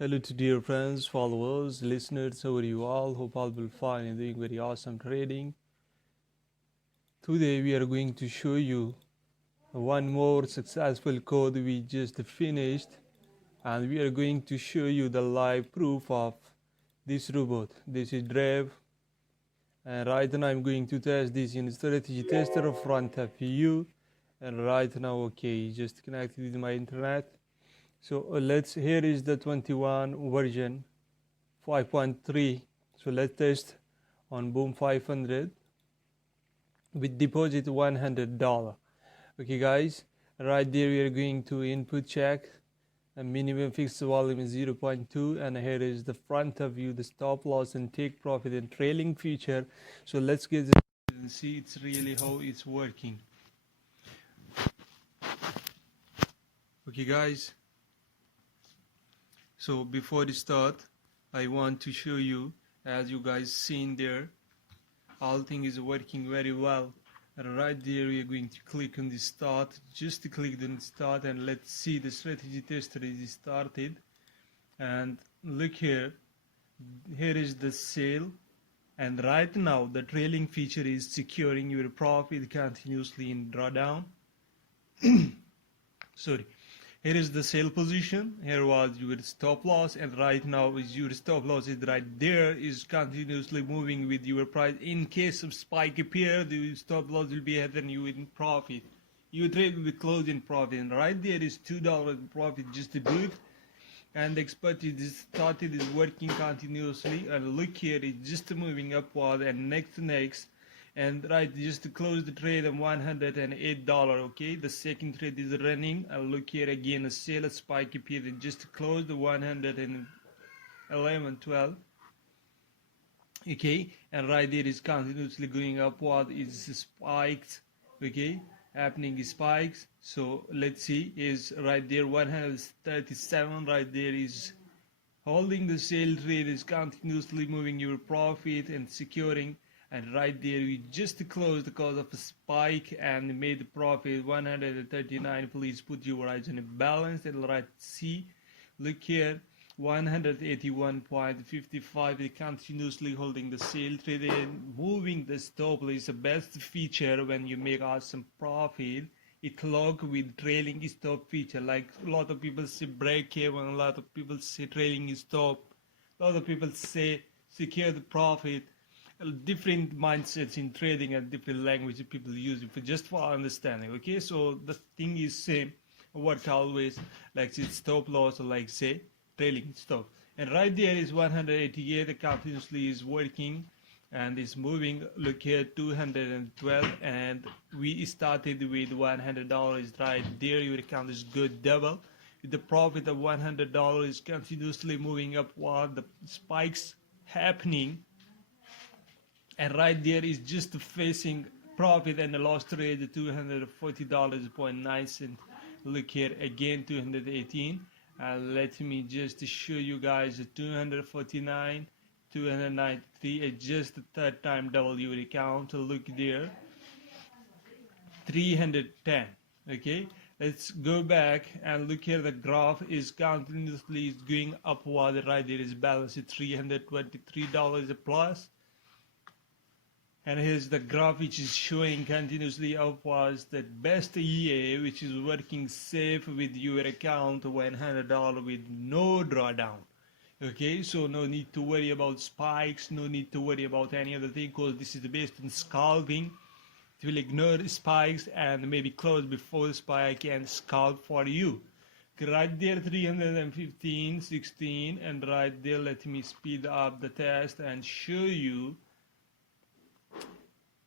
Hello to dear friends, followers, listeners, how are you all? Hope all will fine and doing very awesome trading. Today we are going to show you one more successful code we just finished, and we are going to show you the live proof of this robot. This is Deriv, and right now I'm going to test this in strategy tester front of you. And right now, okay, just connected with my internet. So here is the 21 version 5.3. So let's test on Boom 500 with deposit $100. Okay guys, right there we are going to input check, and minimum fixed volume is 0.2, and here is the front of view, the stop loss and take profit and trailing feature. So let's get this and see it's really how it's working. Okay guys, so before we start, I want to show you, as you guys seen there, all thing is working very well. And right there we are going to click on the start, just to click on start, and let's see the strategy tester is started. And look here is the sale, and right now the trailing feature is securing your profit continuously in drawdown. Sorry. Here is the sale position, here was your stop loss, and right now is your stop loss is right there, is continuously moving with your price. In case of spike appear, the stop loss will be ahead than you in profit. Your trade will be closed in profit, and right there is $2 in profit just to do it. And the expert is started is working continuously, and look here, it's just moving upward and next. And right, just to close the trade on $108. Okay, the second trade is running, and look here again, a sale spike appeared, and just to close the 111.12. Okay, and right there is continuously going upward, is spiked. Okay, happening spikes. So let's see, is right there 137, right there is holding the sale trade, is continuously moving your profit and securing. And right there we just closed because of a spike and made the profit 139. Please put your eyes on a balance and right see, look here, 181.55. continuously holding the sale trade and moving the stop is the best feature when you make awesome profit. It log with trailing stop feature, like a lot of people say break even, a lot of people say trailing stop, a lot of people say secure the profit. Different mindsets in trading and different language people use it for just for understanding. Okay, so the thing is same, work always, like it's stop loss or like say trailing stop. And right there is 188, continuously is working and is moving. Look here, 212, and we started with $100. Right there your account is good double with the profit of $100, is continuously moving upward, the spikes happening. And right there is just facing profit and the loss trade, $240.9. Look here again, 218. And let me just show you guys 249, 293. It's just the third time double your account. Look there, 310. Okay, let's go back and look here. The graph is continuously going upward. Right there is balance at $323 plus. And here's the graph which is showing continuously upwards, that best EA which is working safe with your account $100 with no drawdown. Okay, so no need to worry about spikes, no need to worry about any other thing, because this is based on scalping. It will ignore spikes and maybe close before the spike and scalp for you. Right there 315, 16, and right there let me speed up the test and show you.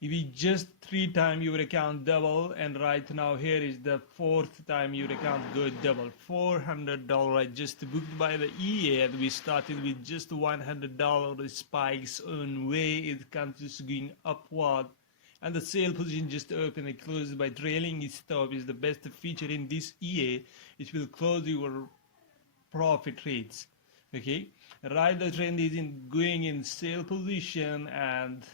If you just 3 times your account double, and right now here is the 4th time your account go double, $400 I just booked by the EA, and we started with just $100 spikes on way. It continues going upward, and the sale position just open and closed by trailing stop is the best feature in this EA. It will close your profit trades. Okay, right, the trend is in going in sale position, and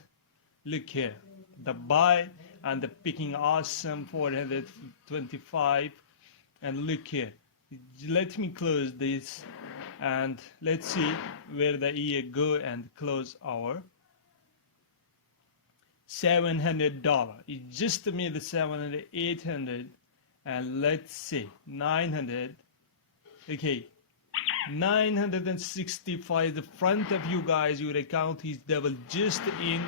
look here, the buy and the picking awesome 425. And look here, let me close this And let's see where the year go and close our $700. It just made the 700, 800, and let's say 900. Okay, 965. The front of you guys, your account is double just in.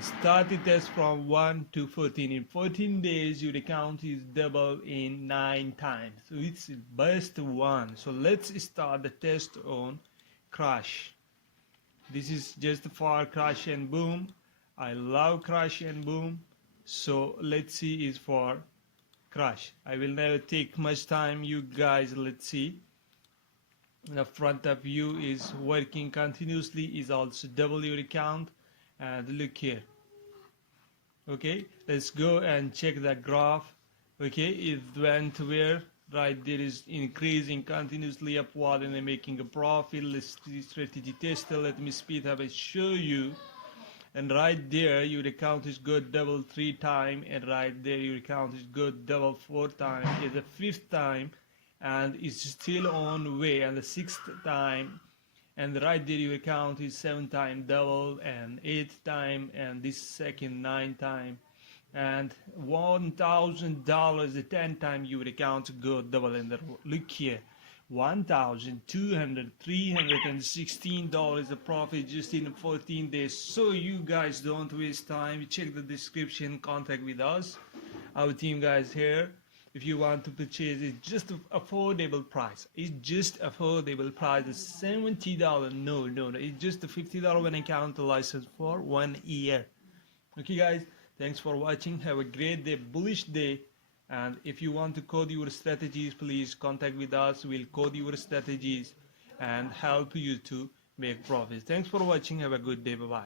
Started test from 1 to 14. In 14 days, your account is double in 9 times. So it's best one. So let's start the test on crash. This is just for crash and boom. I love crash and boom. So let's see is for crash. I will never take much time, you guys. Let's see. The front of you is working continuously, is also double your account. And look here. Okay, let's go and check the graph. Okay, it went where? Right there is increasing continuously upward and making a profit. Let's see strategy tester. Let me speed up and show you. And right there your account is good double 3 times, and right there your account is good double 4 times. It's the 5th time and it's still on way, and the 6th time. And right there your account is 7 times double, and 8th time, and this second 9 time, and $1,000 the 10 time your account go double. And look here, $1,200, $316 the profit just in 14 days. So you guys don't waste time. Check the description, contact with us, our team guys here. If you want to purchase, it's just affordable price. It's just affordable price. It's $70. No. It's just a $50 when I count the license for 1 year. Okay, guys. Thanks for watching. Have a great day, bullish day. And if you want to code your strategies, please contact with us. We'll code your strategies and help you to make profits. Thanks for watching. Have a good day. Bye-bye.